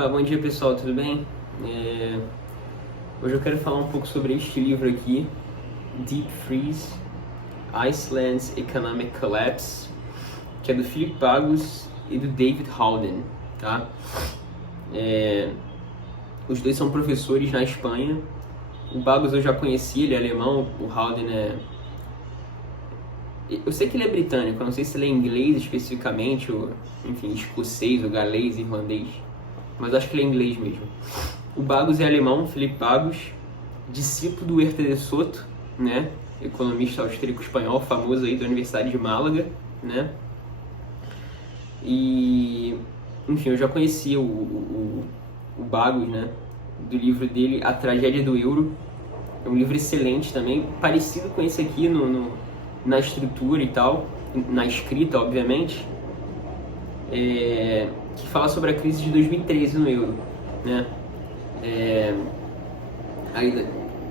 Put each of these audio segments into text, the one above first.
Opa, bom dia pessoal, tudo bem? Hoje eu quero falar um pouco sobre este livro aqui, Deep Freeze, Iceland's Economic Collapse, que é do Philip Bagos e do David Howden, tá? Os dois são professores na Espanha. O Bagos eu já conheci, ele é alemão, o Howden eu sei que ele é britânico, eu não sei se ele é inglês especificamente, ou, enfim, escocês, ou galês, irlandês, mas acho que ele é inglês mesmo. O Bagos é alemão, Philip Bagos, discípulo do Herta de Soto, né, economista austríaco-espanhol, famoso aí da Universidade de Málaga, né, e, enfim, eu já conheci o Bagos, né, do livro dele, A Tragédia do Euro. É um livro excelente também, parecido com esse aqui na estrutura e tal, na escrita, obviamente, que fala sobre a crise de 2013 no euro, né? Aí,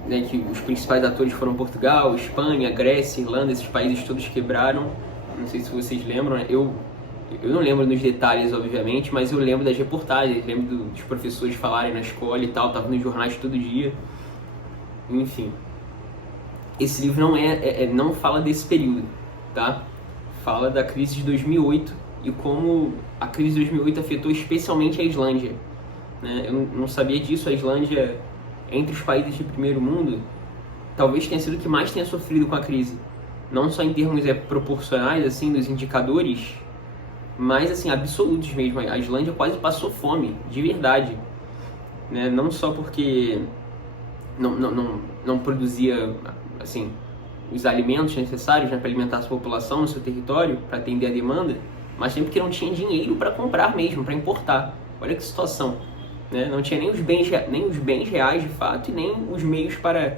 né, que os principais atores foram Portugal, Espanha, Grécia, Irlanda, esses países todos quebraram. Não sei se vocês lembram, né? Eu não lembro nos detalhes, obviamente, mas eu lembro das reportagens, lembro dos professores falarem na escola e tal, tava nos jornais todo dia, enfim. Esse livro não fala desse período, tá? Fala da crise de 2008 e como a crise de 2008 afetou especialmente a Islândia, né? Eu não sabia disso. A Islândia, entre os países de primeiro mundo, talvez tenha sido o que mais tenha sofrido com a crise. Não só em termos proporcionais, assim, dos indicadores, mas, assim, absolutos mesmo. A Islândia quase passou fome, de verdade, né? Não só porque não produzia, assim, os alimentos necessários, né, para alimentar a sua população no seu território, para atender a demanda, mas também porque não tinha dinheiro para comprar mesmo, para importar. Olha que situação, né? Não tinha nem os bens reais de fato e nem os meios para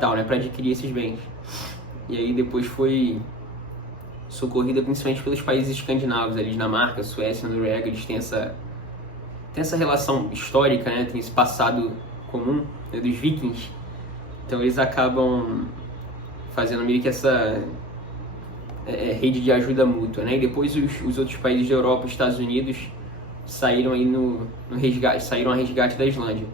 tal, né, para adquirir esses bens. E aí depois foi socorrida principalmente pelos países escandinavos, ali, Dinamarca, Suécia, Noruega. Eles têm essa relação histórica, né, tem esse passado comum, né, dos vikings. Então eles acabam fazendo meio que essa rede de ajuda mútua, né? E depois os outros países da Europa, os Estados Unidos, saíram aí saíram a resgate da Islândia.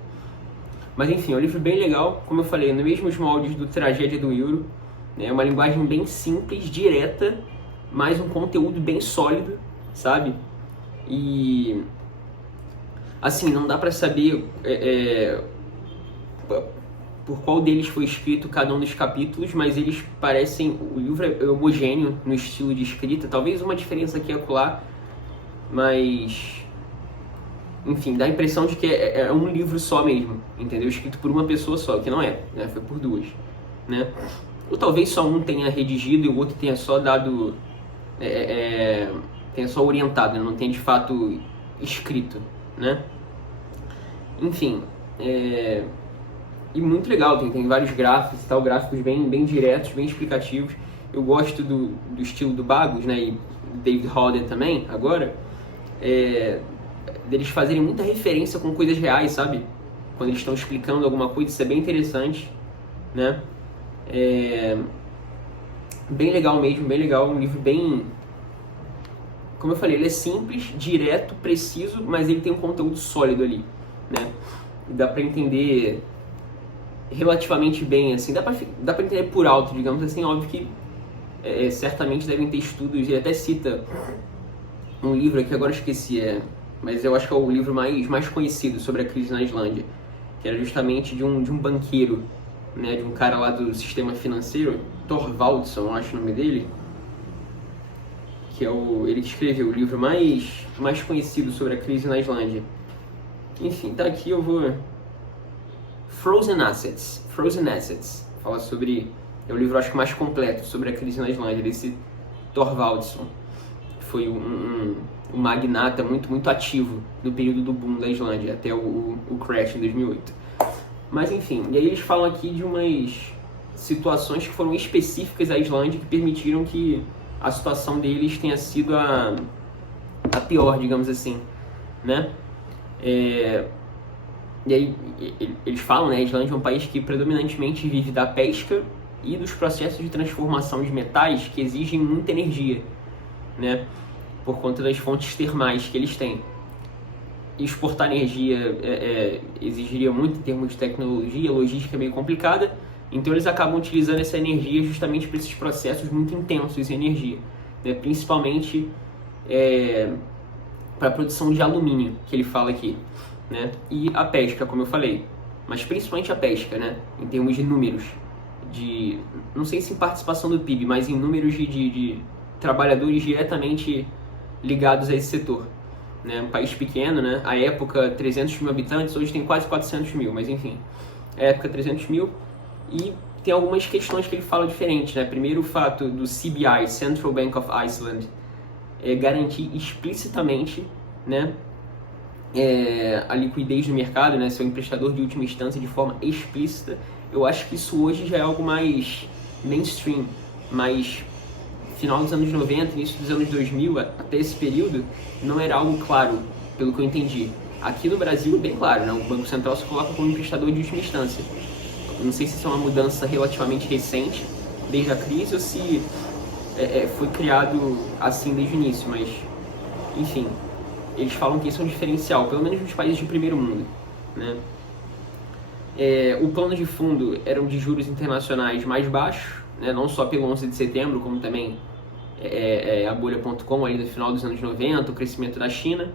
Mas enfim, é um livro bem legal, como eu falei, nos mesmos moldes do Tragédia do Euro, né? É uma linguagem bem simples, direta, mas um conteúdo bem sólido, sabe? E assim, não dá pra saber por qual deles foi escrito cada um dos capítulos, mas eles parecem... O livro é homogêneo no estilo de escrita, talvez uma diferença aqui e acolá, mas... Enfim, dá a impressão de que é um livro só mesmo, entendeu? Escrito por uma pessoa só, que não é, né? Foi por duas, né? Ou talvez só um tenha redigido e o outro tenha só dado... tenha só orientado, né? Não tenha de fato escrito, né? Enfim, e muito legal, tem vários gráficos e tal, gráficos bem diretos, bem explicativos. Eu gosto do estilo do Bagos, né, e David Howden também, agora, deles fazerem muita referência com coisas reais, sabe? Quando eles estão explicando alguma coisa, isso é bem interessante, né? Bem legal mesmo, bem legal, um livro bem... Como eu falei, ele é simples, direto, preciso, mas ele tem um conteúdo sólido ali, né? E dá pra entender relativamente bem, assim, dá pra entender por alto, digamos assim. Óbvio que certamente devem ter estudos, e até cita um livro aqui, agora eu esqueci, mas eu acho que é o livro mais conhecido sobre a crise na Islândia, que era justamente de um banqueiro, né, de um cara lá do sistema financeiro, Thorvaldsson, eu acho o nome dele, que é ele que escreveu o livro mais conhecido sobre a crise na Islândia. Enfim, tá aqui, eu vou... Frozen Assets, fala sobre... É o livro, acho que mais completo sobre a crise na Islândia, desse Thorvaldsson. Foi um magnata muito ativo no período do boom da Islândia, até o crash em 2008. Mas enfim, e aí eles falam aqui de umas situações que foram específicas à Islândia, que permitiram que a situação deles tenha sido a pior, digamos assim, né? E aí eles falam, né, a Islândia é um país que predominantemente vive da pesca e dos processos de transformação de metais que exigem muita energia, né, por conta das fontes termais que eles têm. exportar energia exigiria muito em termos de tecnologia, logística é meio complicada, então eles acabam utilizando essa energia justamente para esses processos muito intensos de energia, né? Principalmente para a produção de alumínio, que ele fala aqui, né? E a pesca, como eu falei, mas principalmente a pesca, né? Em termos de números, não sei se em participação do PIB, mas em números de trabalhadores diretamente ligados a esse setor. Né? Um país pequeno, né? À época 300 mil habitantes, hoje tem quase 400 mil, mas enfim, à época 300 mil, e tem algumas questões que ele fala diferentes, né? Primeiro, o fato do CBI, Central Bank of Iceland, garantir explicitamente, né, a liquidez do mercado, né, ser o emprestador de última instância de forma explícita. Eu acho que isso hoje já é algo mais mainstream, mas final dos anos 90, início dos anos 2000, até esse período, não era algo claro, pelo que eu entendi. Aqui no Brasil, bem claro, né? O Banco Central se coloca como emprestador de última instância. Não sei se isso é uma mudança relativamente recente, desde a crise, ou se foi criado assim desde o início, mas, enfim, eles falam que isso é um diferencial, pelo menos nos países de primeiro mundo, né? O plano de fundo eram de juros internacionais mais baixos, né? Não só pelo 11 de setembro, como também a bolha.com ali no final dos anos 90, o crescimento da China.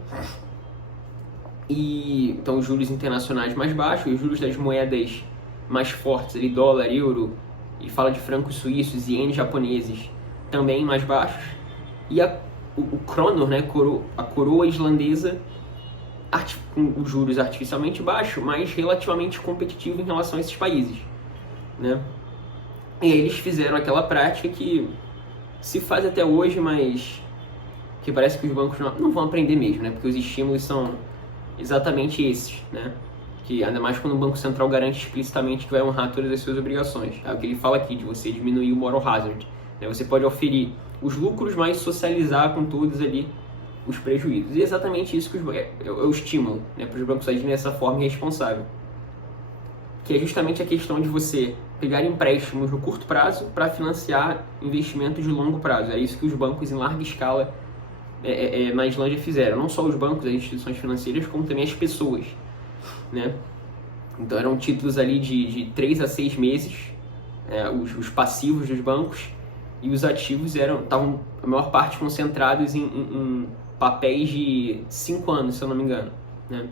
E então os juros internacionais mais baixos, os juros das moedas mais fortes, ali, dólar, euro, e fala de francos suíços, ienes japoneses, também mais baixos. E o Kronor, né, a coroa islandesa, com os juros artificialmente baixos, mas relativamente competitivo em relação a esses países, né? E aí eles fizeram aquela prática que se faz até hoje, mas que parece que os bancos não vão aprender mesmo, né? Porque os estímulos são exatamente esses, né? Que ainda mais quando o Banco Central garante explicitamente que vai honrar todas as suas obrigações. É o que ele fala aqui, de você diminuir o moral hazard, né? Você pode oferir os lucros, mas socializar com todos ali os prejuízos. E é exatamente isso que é o estímulo, né, para os bancos agirem dessa forma irresponsável. Que é justamente a questão de você pegar empréstimos no curto prazo para financiar investimentos de longo prazo. É isso que os bancos em larga escala na Islândia fizeram. Não só os bancos, as instituições financeiras, como também as pessoas, né? Então eram títulos ali de 3 a 6 meses, os passivos dos bancos, e os ativos estavam a maior parte concentrados em papéis de 5 anos, se eu não me engano, né?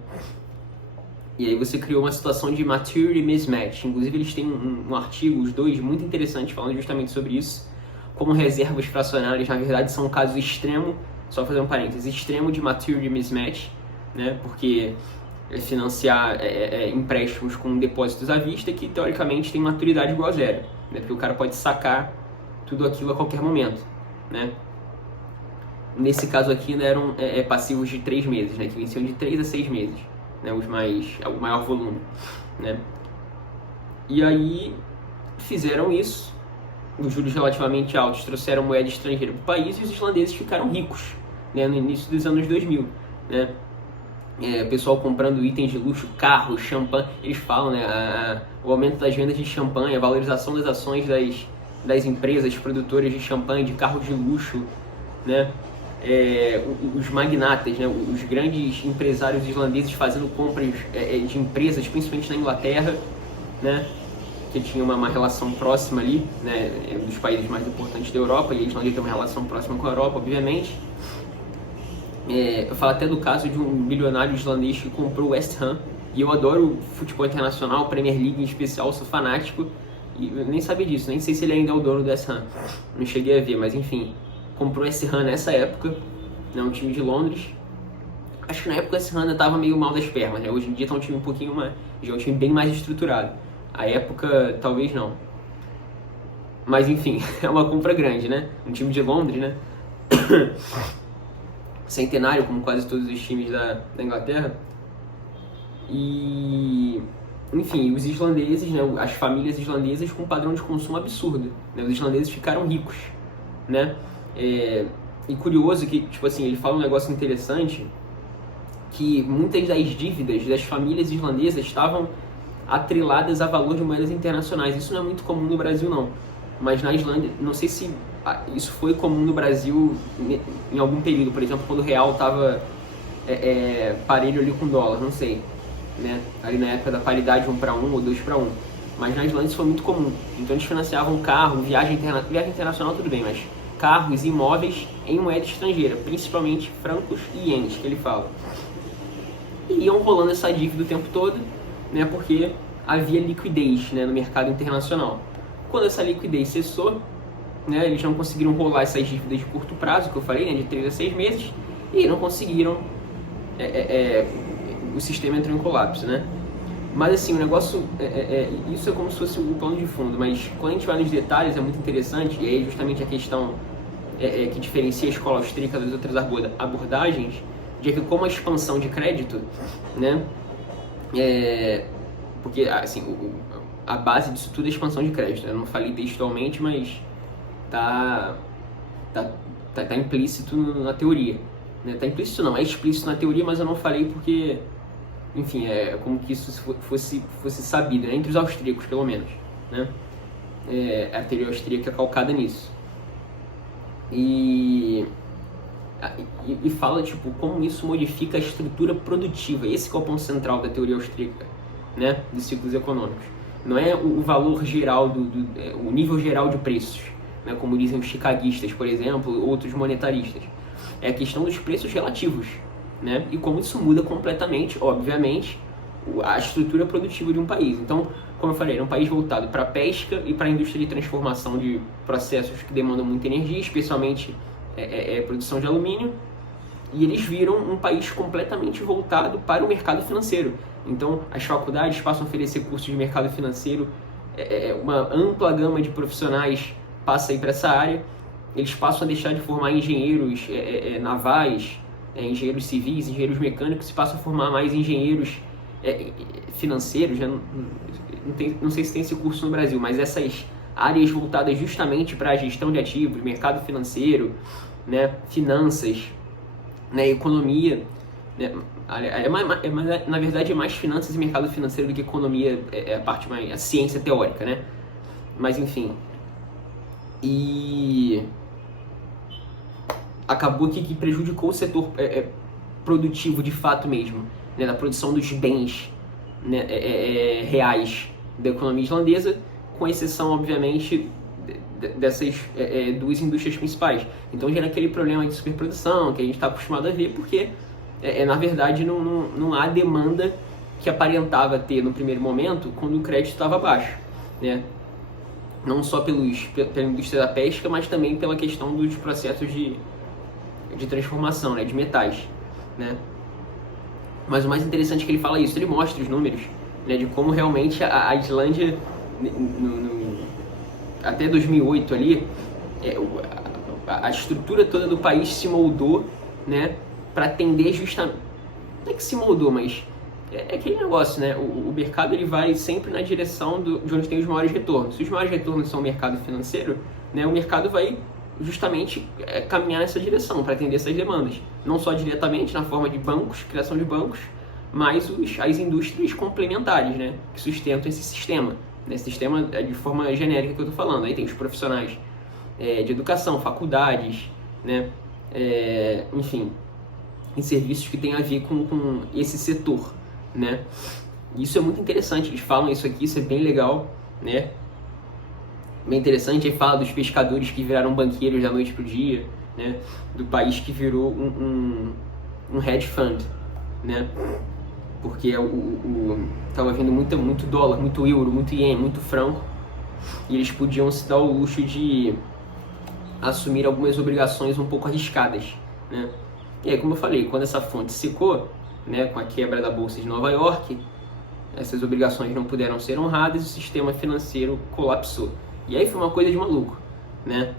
E aí você criou uma situação de maturity mismatch. Inclusive eles têm um artigo, os dois, muito interessante, falando justamente sobre isso. Como reservas fracionárias, na verdade, são um caso extremo, só fazer um parênteses, extremo de maturity mismatch, né? Porque financiar empréstimos com depósitos à vista que, teoricamente, tem maturidade igual a zero, né? Porque o cara pode sacar tudo aquilo a qualquer momento, né? Nesse caso aqui, né, eram passivos de 3 meses, né? Que venciam de 3 a 6 meses. Né, o maior volume, né? E aí fizeram isso, os juros relativamente altos trouxeram moeda estrangeira para o país e os islandeses ficaram ricos, né, no início dos anos 2000, né? Pessoal comprando itens de luxo, carros, champanhe, eles falam, né, o aumento das vendas de champanhe, a valorização das ações das empresas produtoras de champanhe, de carros de luxo, né? Os magnatas, né, os grandes empresários islandeses fazendo compras de empresas, principalmente na Inglaterra, né, que tinha uma relação próxima ali, né, dos países mais importantes da Europa, e a Islândia tem uma relação próxima com a Europa, obviamente. Eu falo até do caso de um bilionário islandês que comprou o West Ham, e eu adoro futebol internacional, Premier League em especial, sou fanático, e eu nem sabia disso, nem sei se ele ainda é o dono do West Ham, não cheguei a ver, mas enfim. Comprou esse Ham nessa época, né, um time de Londres. Acho que na época esse Ham ainda estava meio mal das pernas, né? Hoje em dia está um time um pouquinho mais, já é um time bem mais estruturado. A época, talvez não. Mas enfim, é uma compra grande, né? Um time de Londres, né? Centenário, como quase todos os times da Inglaterra. E... enfim, os islandeses, né? As famílias islandesas com um padrão de consumo absurdo, né? Os islandeses ficaram ricos, né? E curioso que, tipo assim, ele fala um negócio interessante, que muitas das dívidas das famílias islandesas estavam atreladas a valor de moedas internacionais. Isso não é muito comum no Brasil, não. Mas na Islândia, não sei se isso foi comum no Brasil em algum período. Por exemplo, quando o real estava parelho ali com dólar, não sei, né? Ali na época da paridade 1 para 1 ou 2 para 1. Mas na Islândia isso foi muito comum. Então eles financiavam carro, viagem internacional tudo bem, mas carros e imóveis em moeda estrangeira, principalmente francos e ienes, que ele fala. E iam rolando essa dívida o tempo todo, né, porque havia liquidez, né, no mercado internacional. Quando essa liquidez cessou, né, eles não conseguiram rolar essas dívidas de curto prazo, que eu falei, né, de 3 a 6 meses, e não conseguiram, o sistema entrou em colapso, né? Mas assim, o negócio, isso é como se fosse o plano de fundo, mas quando a gente vai nos detalhes é muito interessante, e aí justamente a questão que diferencia a escola austríaca das outras abordagens, de que como a expansão de crédito, né, porque assim, a base disso tudo é a expansão de crédito, eu não falei textualmente, mas tá implícito na teoria, né? Tá implícito não, é explícito na teoria, mas eu não falei porque, enfim, é como que isso fosse sabido, né? Entre os austríacos, pelo menos, né? A teoria austríaca é calcada nisso. E fala, tipo, como isso modifica a estrutura produtiva. Esse que é o ponto central da teoria austríaca, né? Dos ciclos econômicos. Não é o valor geral, o nível geral de preços, né? Como dizem os chicaguistas, por exemplo, outros monetaristas. É a questão dos preços relativos, né? E como isso muda completamente, obviamente, a estrutura produtiva de um país. Então, como eu falei, é um país voltado para a pesca e para a indústria de transformação de processos que demandam muita energia, especialmente produção de alumínio, e eles viram um país completamente voltado para o mercado financeiro. Então, as faculdades passam a oferecer cursos de mercado financeiro, uma ampla gama de profissionais passa aí para essa área, eles passam a deixar de formar engenheiros navais, engenheiros civis, engenheiros mecânicos, e passam a formar mais engenheiros financeiros, né? Não sei se tem esse curso no Brasil, mas essas áreas voltadas justamente para a gestão de ativos, mercado financeiro, né, finanças, né, economia, né, na verdade é mais finanças e mercado financeiro do que economia, a parte mais, a ciência teórica, né, mas enfim, e acabou que prejudicou o setor produtivo de fato mesmo, né, na produção dos bens, né, reais da economia islandesa, com exceção, obviamente, dessas duas indústrias principais. Então gera aquele problema de superprodução que a gente está acostumado a ver, porque na verdade não há demanda que aparentava ter no primeiro momento quando o crédito estava baixo, né? Não só pela indústria da pesca, mas também pela questão dos processos de transformação, né, de metais, né? Mas o mais interessante é que ele fala isso, ele mostra os números, né, de como realmente a Islândia, até 2008 ali, a estrutura toda do país se moldou, né, para atender justamente, não é que se moldou, mas é aquele negócio, né, o mercado ele vai sempre na direção de onde tem os maiores retornos. Se os maiores retornos são o mercado financeiro, né, o mercado vai justamente caminhar nessa direção para atender essas demandas, não só diretamente na forma de bancos, criação de bancos, mas as indústrias complementares, né, que sustentam esse sistema. Esse sistema de forma genérica que eu estou falando. Aí tem os profissionais de educação, faculdades, né, enfim, em serviços que tem a ver com esse setor, né. Isso é muito interessante, eles falam isso aqui, isso é bem legal, né. Bem interessante, aí fala dos pescadores que viraram banqueiros da noite pro dia, né, do país que virou um hedge fund, né, porque estava vindo muito dólar, muito euro, muito iene, muito franco, e eles podiam se dar o luxo de assumir algumas obrigações um pouco arriscadas, né. E aí, como eu falei, quando essa fonte secou, né, com a quebra da Bolsa de Nova York, essas obrigações não puderam ser honradas e o sistema financeiro colapsou. E aí foi uma coisa de maluco, né?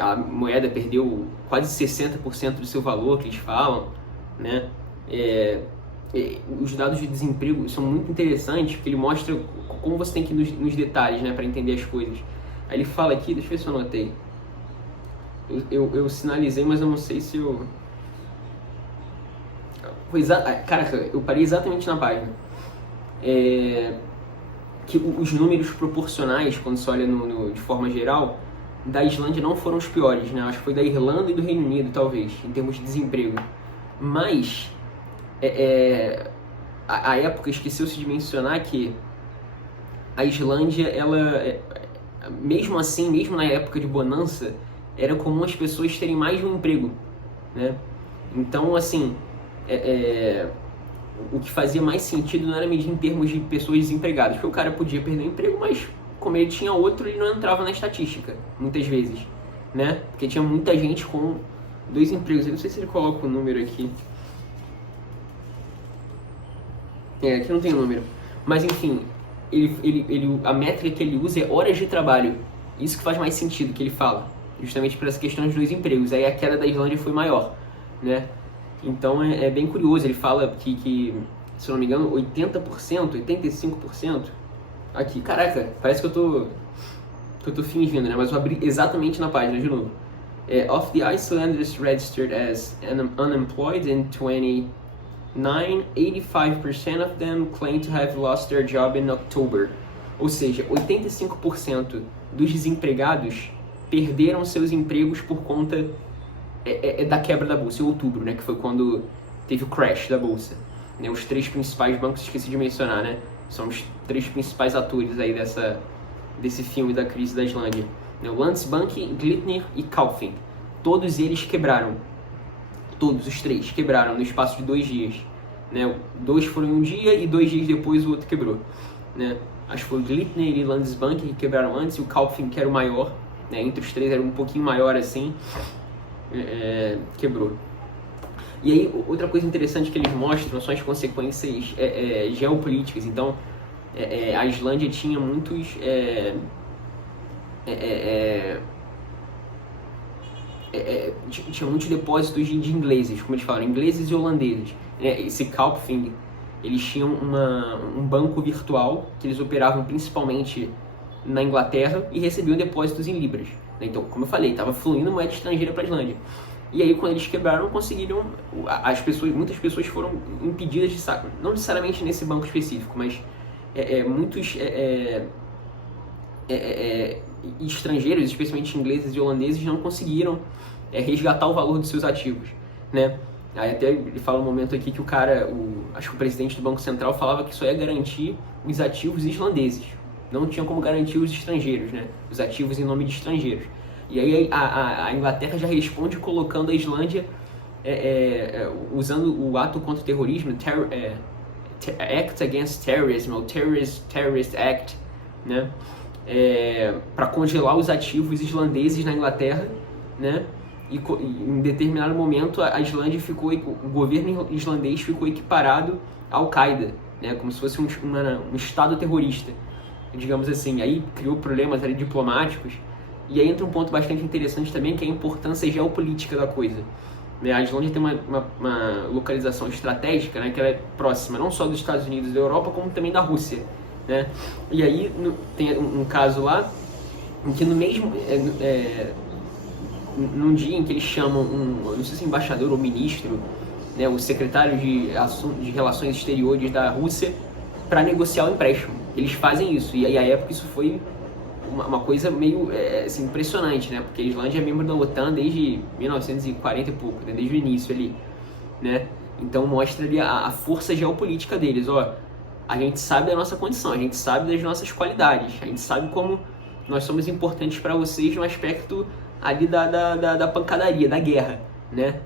A moeda perdeu quase 60% do seu valor, que eles falam, né? Os dados de desemprego são muito interessantes, porque ele mostra como você tem que ir nos detalhes, né, para entender as coisas. Aí ele fala aqui, deixa eu ver se eu anotei. Eu sinalizei, mas eu não sei se eu... Caraca, eu parei exatamente na página. Que os números proporcionais, quando se olha de forma geral, da Islândia não foram os piores, né? Acho que foi da Irlanda e do Reino Unido, talvez, em termos de desemprego, Mas a época, esqueceu-se de mencionar que a Islândia, ela, mesmo assim, mesmo na época de bonança, era comum as pessoas terem mais de um emprego, né? Então, assim, o que fazia mais sentido não era medir em termos de pessoas desempregadas, porque o cara podia perder o emprego, mas como ele tinha outro, ele não entrava na estatística, muitas vezes, né? Porque tinha muita gente com 2 empregos. Eu não sei se ele coloca o número aqui. Aqui não tem número. Mas, enfim, a métrica que ele usa é horas de trabalho. Isso que faz mais sentido, que ele fala. Justamente por essa questão dos 2 empregos. Aí a queda da Islândia foi maior, né? Então é bem curioso. Ele fala que, se eu não me engano, 80%, 85%. Aqui, caraca, parece que eu tô fingindo, né? Mas eu abri exatamente na página de novo. Of the Icelanders registered as unemployed in 2009, 85% of them claim to have lost their job in October. Ou seja, 85% dos desempregados perderam seus empregos por conta da quebra da bolsa em outubro, né? Que foi quando teve o crash da bolsa. Né? Os 3 principais bancos, esqueci de mencionar, né? São os 3 principais atores aí desse filme da crise da Islândia. Né? O Landsbanki, Glitnir e Kaupthing. Todos eles quebraram. Todos os 3 quebraram no espaço de 2 dias. Né? 2 foram em um dia e 2 dias depois o outro quebrou. Né? Acho que foi o Glitnir e Landsbanki que quebraram antes, e o Kaupthing, que era o maior, né? Entre os 3 era um pouquinho maior assim, quebrou. E aí, outra coisa interessante que eles mostram são as consequências geopolíticas. Então, a Islândia tinha muitos tinha muitos depósitos de ingleses, como eles falam, ingleses e holandeses. Esse Kaupthing, eles tinham um banco virtual que eles operavam principalmente na Inglaterra e recebiam depósitos em libras. Então, como eu falei, estava fluindo moeda estrangeira para a Islândia. E aí, quando eles quebraram, conseguiram... muitas pessoas foram impedidas de sacar, não necessariamente nesse banco específico, mas muitos estrangeiros, especialmente ingleses e holandeses, não conseguiram resgatar o valor dos seus ativos, né? Aí até ele fala um momento aqui que o cara, acho que o presidente do Banco Central falava que só ia garantir os ativos islandeses, não tinha como garantir os estrangeiros, né? Os ativos em nome de estrangeiros. E aí a Inglaterra já responde colocando a Islândia, usando o ato contra o terrorismo, Act Against Terrorism, ou Terrorist Act, né? Para congelar os ativos islandeses na Inglaterra, né? E em determinado momento a Islândia o governo islandês ficou equiparado à Al-Qaeda, né? Como se fosse um estado terrorista, digamos assim. Aí criou problemas ali diplomáticos. E aí entra um ponto bastante interessante também, que é a importância geopolítica da coisa. A Islândia tem uma localização estratégica, né, que ela é próxima não só dos Estados Unidos e da Europa, como também da Rússia. Né? E aí tem um caso lá, em que no mesmo... num dia em que eles chamam não sei se embaixador ou ministro, né, o secretário de Relações Exteriores da Rússia, para negociar o empréstimo. Eles fazem isso, e aí à época isso foi uma coisa meio assim, impressionante, né? Porque a Islândia é membro da OTAN desde 1940 e pouco, né? Desde o início ali, né? Então mostra ali a força geopolítica deles. A gente sabe da nossa condição, a gente sabe das nossas qualidades, a gente sabe como nós somos importantes para vocês no aspecto ali da pancadaria, da guerra, né?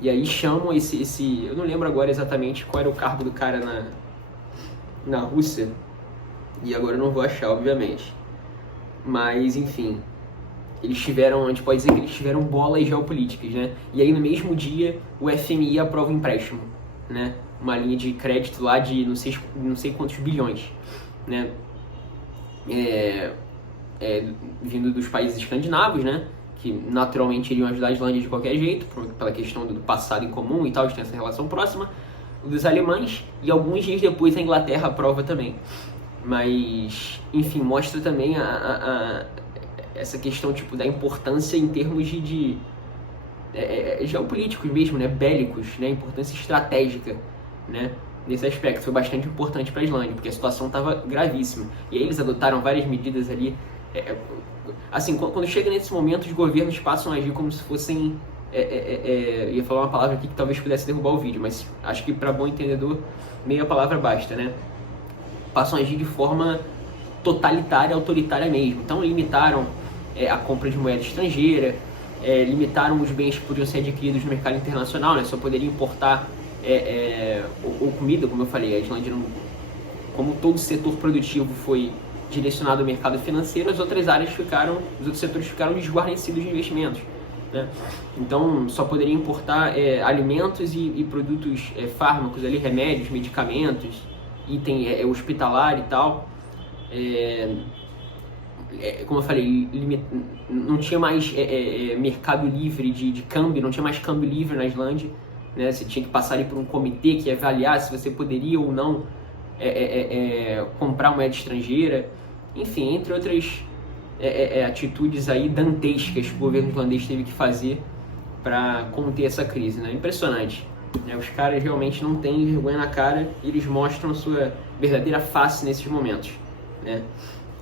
E aí chamam esse... Eu não lembro agora exatamente qual era o cargo do cara na Rússia, e agora eu não vou achar, obviamente. Mas, enfim, a gente pode dizer que eles tiveram bolas geopolíticas, né? E aí, no mesmo dia, o FMI aprova um empréstimo, né? Uma linha de crédito lá de não sei quantos bilhões, né? Vindo dos países escandinavos, né? Que naturalmente iriam ajudar a Islândia de qualquer jeito, pela questão do passado em comum e tal, de ter essa relação próxima, dos alemães, e alguns dias depois a Inglaterra aprova também. Mas, enfim, mostra também essa questão tipo, da importância em termos de geopolíticos mesmo, né? Bélicos, né? Importância estratégica, né? Nesse aspecto. Foi bastante importante para a Islândia, porque a situação estava gravíssima. E aí eles adotaram várias medidas ali. Assim, quando chega nesse momento, os governos passam a agir como se fossem ia falar uma palavra aqui que talvez pudesse derrubar o vídeo, mas acho que para bom entendedor, meia palavra basta, né? Passam a agir de forma totalitária, autoritária mesmo. Então limitaram a compra de moeda estrangeira, limitaram os bens que podiam ser adquiridos no mercado internacional, né? Só poderia importar ou comida, como eu falei. A Islândia, como todo setor produtivo foi direcionado ao mercado financeiro, os outros setores ficaram desguarnecidos de investimentos, né? Então só poderia importar alimentos e produtos fármacos, ali, remédios, medicamentos, item hospitalar e tal. Como eu falei, não tinha mais mercado livre de câmbio, não tinha mais câmbio livre na Islândia, né? Você tinha que passar ali por um comitê que ia avaliar se você poderia ou não comprar moeda estrangeira. Enfim, entre outras atitudes aí dantescas que o governo islandês teve que fazer para conter essa crise, né? Impressionante. Os caras realmente não têm vergonha na cara e eles mostram sua verdadeira face nesses momentos, né,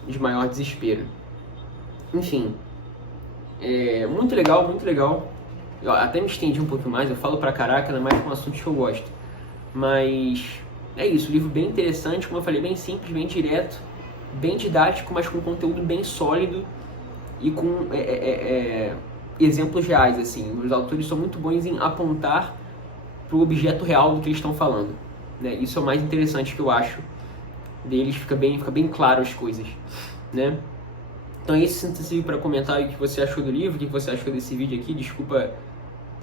de maior desespero. Enfim, muito legal, muito legal. Eu até me estendi um pouco mais, eu falo pra caraca, ainda mais com assuntos que eu gosto. Mas é isso, livro bem interessante, como eu falei, bem simples, bem direto, bem didático, mas com conteúdo bem sólido e com exemplos reais, assim. Os autores são muito bons em apontar para o objeto real do que eles estão falando, né? Isso é o mais interessante que eu acho deles, fica bem claro as coisas, né? Então é isso, sinta-se para comentar aí o que você achou do livro, o que você achou desse vídeo aqui. Desculpa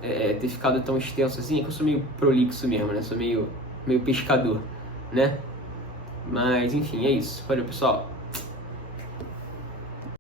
ter ficado tão extenso assim, é que eu sou meio prolixo mesmo, né? Sou meio pescador, né? Mas enfim, é isso. Valeu, pessoal.